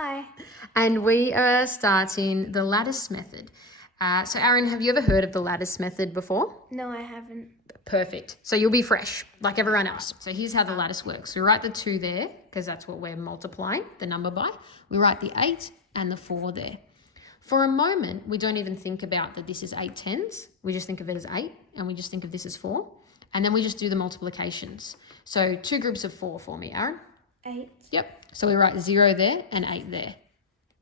Hi. And we are starting the lattice method. So Aaron, have you ever heard of the lattice method before? No, I haven't. Perfect. So you'll be fresh, like everyone else. So here's how the lattice works. We write the 2 there, because that's what we're multiplying the number by. We write the 8 and the 4 there. For a moment, we don't even think about that this is 8 tens. We just think of it as 8, and we just think of this as 4. And then we just do the multiplications. So 2 groups of 4 for me, Aaron. 8. Yep. So we write 0 there and 8 there.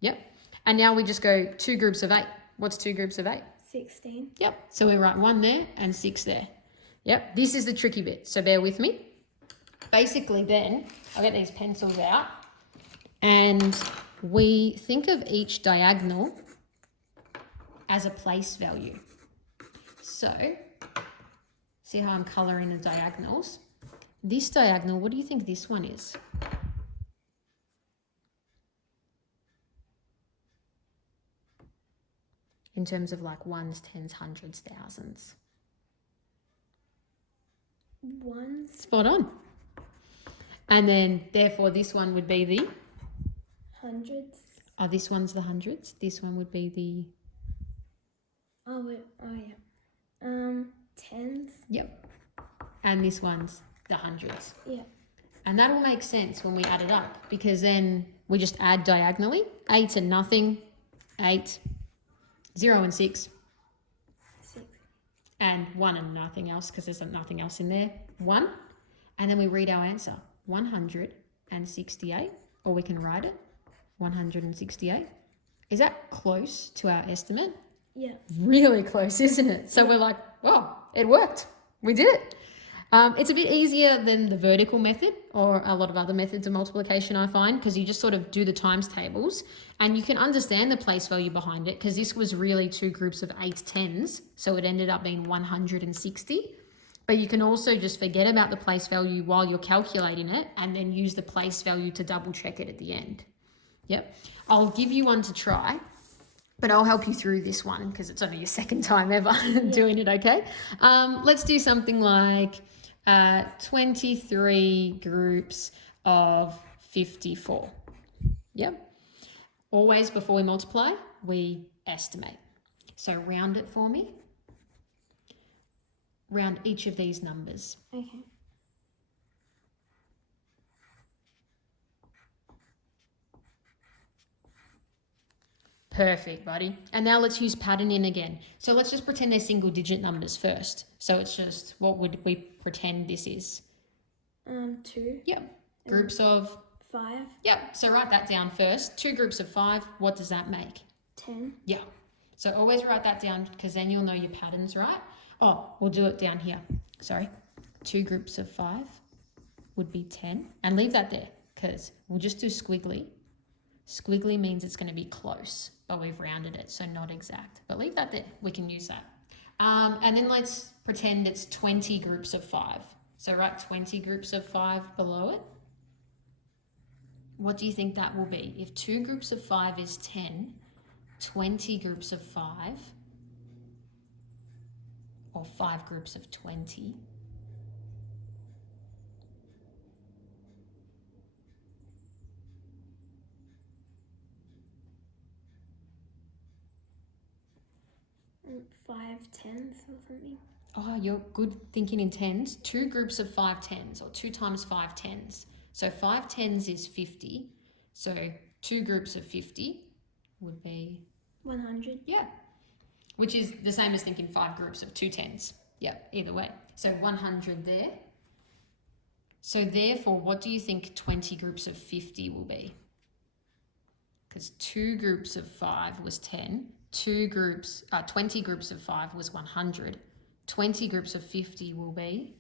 Yep. And now we just go 2 groups of 8. What's 2 groups of 8? 16. Yep. So we write 1 there and 6 there. Yep. This is the tricky bit. So bear with me. Basically then, I'll get these pencils out. And we think of each diagonal as a place value. So, see how I'm colouring the diagonals? This diagonal, what do you think this one is? In terms of like ones, tens, hundreds, thousands. 1. Spot on. And then, therefore, this one would be the? Hundreds. Oh, this one's the hundreds. This one would be the? Oh, wait. Oh, yeah. Tens. Yep. And this one's the hundreds. Yeah. And that all makes sense when we add it up, because then we just add diagonally. 8 and nothing, 8, 0 and 6. 6. And 1 and nothing else, because there's nothing else in there, 1. And then we read our answer, 168, or we can write it, 168. Is that close to our estimate? Yeah. Really close, isn't it? So we're like, well, it worked. We did it. It's a bit easier than the vertical method or a lot of other methods of multiplication, I find, because you just sort of do the times tables and you can understand the place value behind it, because this was really 2 groups of 8 tens. So it ended up being 160. But you can also just forget about the place value while you're calculating it and then use the place value to double check it at the end. Yep. I'll give you one to try, but I'll help you through this one because it's only your second time ever doing it, okay? Let's do something like 23 groups of 54. Yep. Always before we multiply, we estimate. So round it for me. Round each of these numbers. Okay. Perfect, buddy. And now let's use patterning again. So let's just pretend they're single digit numbers first. So it's just, what would we pretend this is? 2. Yep. Groups of? 5. Yep. So write that down first. 2 groups of 5. What does that make? 10. Yeah. So always write that down, because then you'll know your patterns, right? Oh, we'll do it down here. Sorry. 2 groups of 5 would be 10. And leave that there, because we'll just do squiggly. Squiggly means it's going to be close, but we've rounded it, so not exact. But leave that there. We can use that. And then let's pretend it's 20 groups of 5. So write 20 groups of 5 below it. What do you think that will be? If 2 groups of 5 is 10, 20 groups of 5, or 5 groups of 20, Five tens or something. oh, you're good thinking in tens. 2 groups of 5 tens, or 2 times 5 tens. So 5 tens is 50. So 2 groups of 50 would be? 100. Yeah. Which is the same as thinking 5 groups of 2 tens. Yeah, either way. So 100 there. So therefore, what do you think 20 groups of 50 will be? Because 2 groups of 5 was 10. 20 groups of 5 was 100. 20 groups of 50 will be?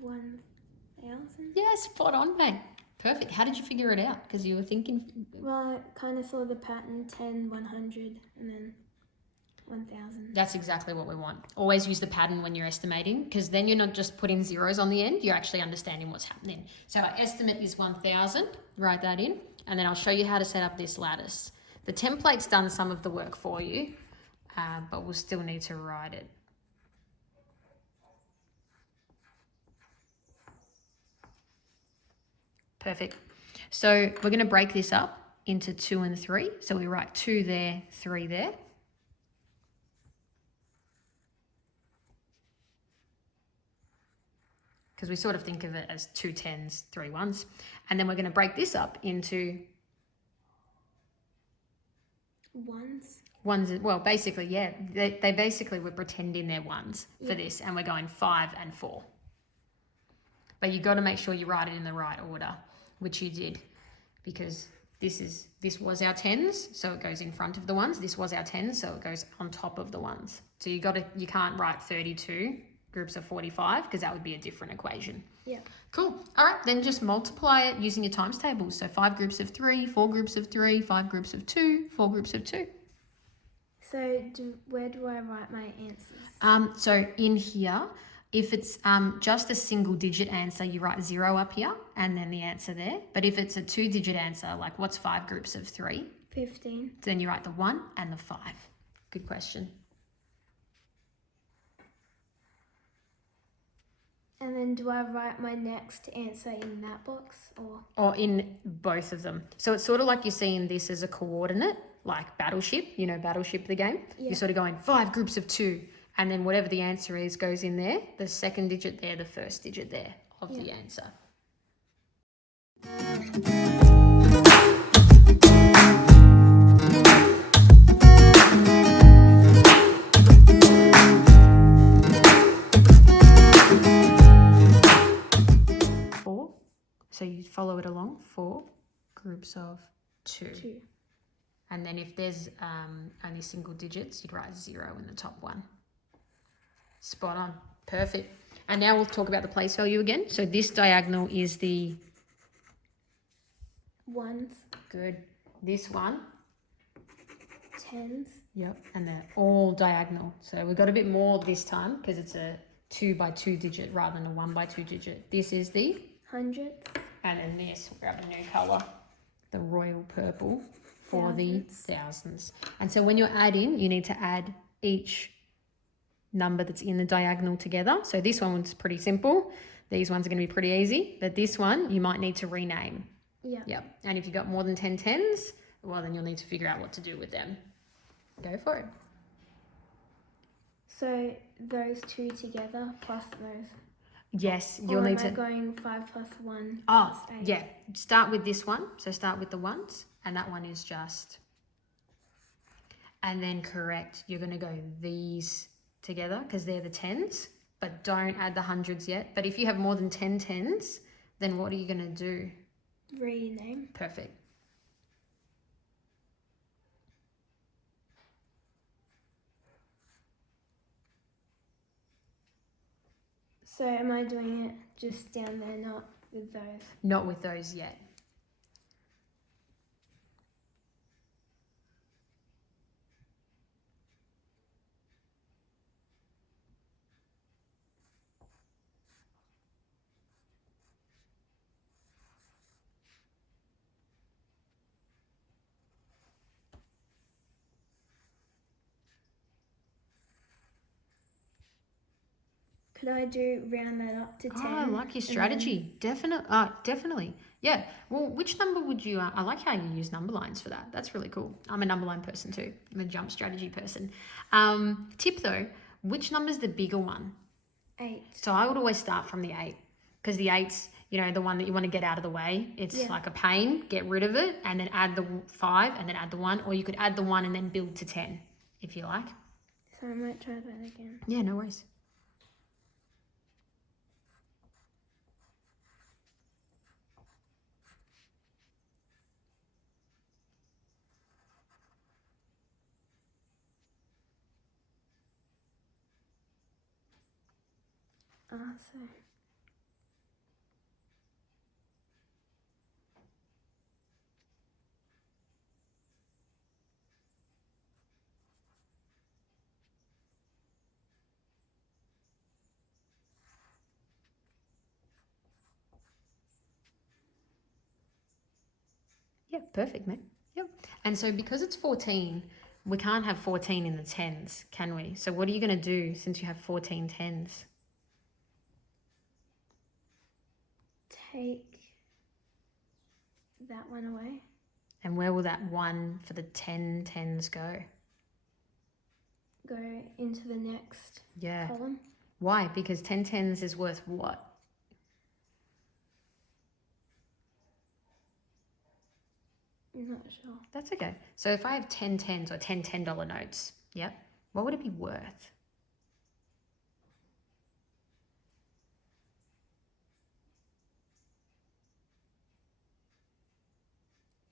1,000. Yeah, spot on, mate. Perfect. How did you figure it out? Because you were thinking... Well, I kind of saw the pattern 10, 100, and then 1,000. That's exactly what we want. Always use the pattern when you're estimating, because then you're not just putting zeros on the end, you're actually understanding what's happening. So our estimate is 1,000. Write that in, and then I'll show you how to set up this lattice. The template's done some of the work for you, but we'll still need to write it. Perfect. So we're going to break this up into 2 and 3. So we write 2 there, 3 there. Because we sort of think of it as 2 10s, 3 1s. And then we're going to break this up into ones. Well, basically, yeah. They basically were pretending they're ones for this. And we're going 5 and 4. But you've got to make sure you write it in the right order, which you did. Because this was our 10s, so it goes in front of the ones. This was our 10s, so it goes on top of the ones. So you can't write 32 groups of 45 because that would be a different equation. Yeah. Cool. All right, then just multiply it using your times tables. So 5 groups of 3, 4 groups of 3, 5 groups of 2, 4 groups of 2. So where do I write my answers? So in here, if it's just a single digit answer, you write 0 up here and then the answer there. But if it's a 2-digit answer, like what's 5 groups of 3? 15. Then you write the 1 and the 5. Good question. And then do I write my next answer in that box or? Or in both of them. So it's sort of like you're seeing this as a coordinate, like Battleship, Battleship the game. Yeah. You're sort of going 5 groups of 2. And then whatever the answer is goes in there, the second digit there, the first digit there of the answer. So you follow it along, 4 groups of 2. And then if there's only single digits, you'd write 0 in the top one. Spot on. Perfect. And now we'll talk about the place value again. So this diagonal is the... Ones. Good. This one. 10s. Yep. And they're all diagonal. So we've got a bit more this time because it's a 2 by 2 digit rather than a 1 by 2 digit. This is the... 100. And then this, we grab a new colour, the royal purple for the thousands. And so when you're adding, you need to add each number that's in the diagonal together. So this one's pretty simple. These ones are going to be pretty easy. But this one, you might need to rename. Yeah. Yep. And if you've got more than 10 10s, well, then you'll need to figure out what to do with them. Go for it. So those 2 together plus those. Yes, you'll need to... Am I going 5 plus 1 plus 8? Yeah. Start with this one. So start with the ones. And that one is just... And then correct. You're going to go these together because they're the 10s. But don't add the hundreds yet. But if you have more than 10 10s, then what are you going to do? Rename. Perfect. So am I doing it just down there, not with those? Not with those yet. Could I round that up to 10? Oh, I like your strategy. Definitely. Yeah. Well, which number would you... I like how you use number lines for that. That's really cool. I'm a number line person too. I'm a jump strategy person. Tip though, which number's the bigger one? 8. So I would always start from the 8 because the 8's, the one that you want to get out of the way. It's like a pain. Get rid of it and then add the 5 and then add the 1. Or you could add the 1 and then build to 10 if you like. So I might try that again. Yeah, no worries. So Yeah, perfect, mate. Yep. And so because it's 14, we can't have 14 in the 10s, can we? So what are you going to do since you have 14 10s? take that one away. And where will that 1 for the 10 tens go? Go into the next Yeah. column. Why? Because 10 tens is worth what? I'm not sure. That's okay. So if I have 10 tens or 10 $10 notes, yep, what would it be worth?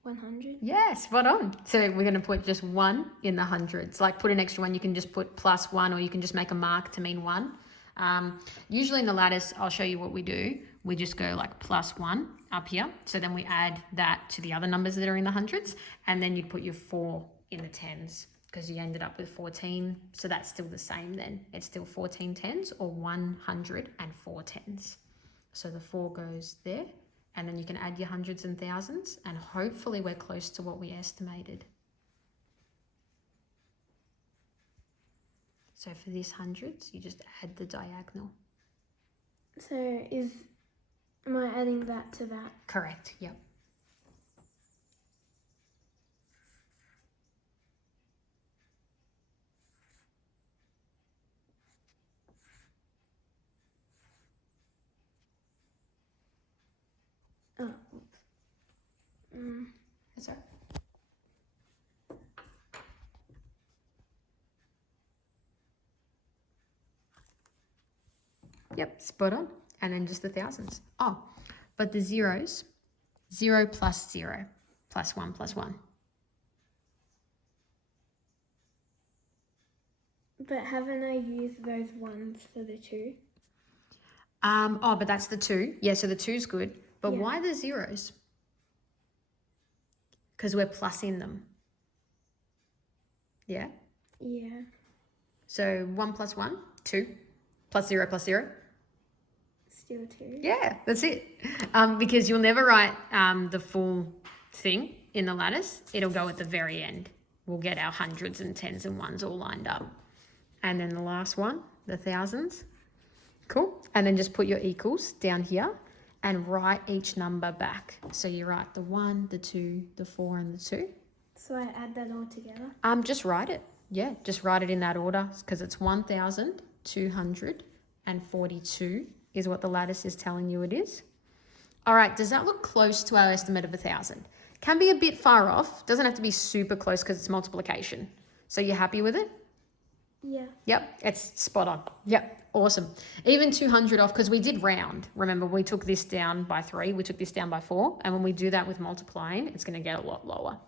$100. Yes, spot on. So we're going to put just 1 in the hundreds. Like put an extra 1, you can just put +1, or you can just make a mark to mean 1. Usually in the lattice, I'll show you what we do. We just go like +1 up here. So then we add that to the other numbers that are in the hundreds. And then you'd put your 4 in the tens because you ended up with 14. So that's still the same then. It's still 14 tens or 104 tens. So the 4 goes there. And then you can add your hundreds and thousands, and hopefully we're close to what we estimated. So for this hundreds, you just add the diagonal. So am I adding that to that? Correct, yep. Oh, oops. That's all right. Yep, spot on. And then just the thousands. Oh, but the zeros, 0 plus 0, plus 1 plus 1. But haven't I used those ones for the 2? Oh, but that's the 2. Yeah, so the 2's good. But Yeah. why the zeros? Because we're plussing them. Yeah? Yeah. So 1 plus 1, 2. Plus 0 plus 0. Still 2. Yeah, that's it. Because you'll never write the full thing in the lattice. It'll go at the very end. We'll get our hundreds and tens and ones all lined up. And then the last one, the thousands. Cool. And then just put your equals down here and write each number back. So you write the 1, the 2, the 4, and the 2. So I add that all together? Just write it. Yeah, just write it in that order because it's 1,242 is what the lattice is telling you it is. All right, does that look close to our estimate of 1,000? Can be a bit far off. Doesn't have to be super close because it's multiplication. So you're happy with it? Yeah. Yep, it's spot on. Yep, awesome. Even 200 off because we did round. Remember, we took this down by 3, we took this down by 4. And when we do that with multiplying, it's going to get a lot lower.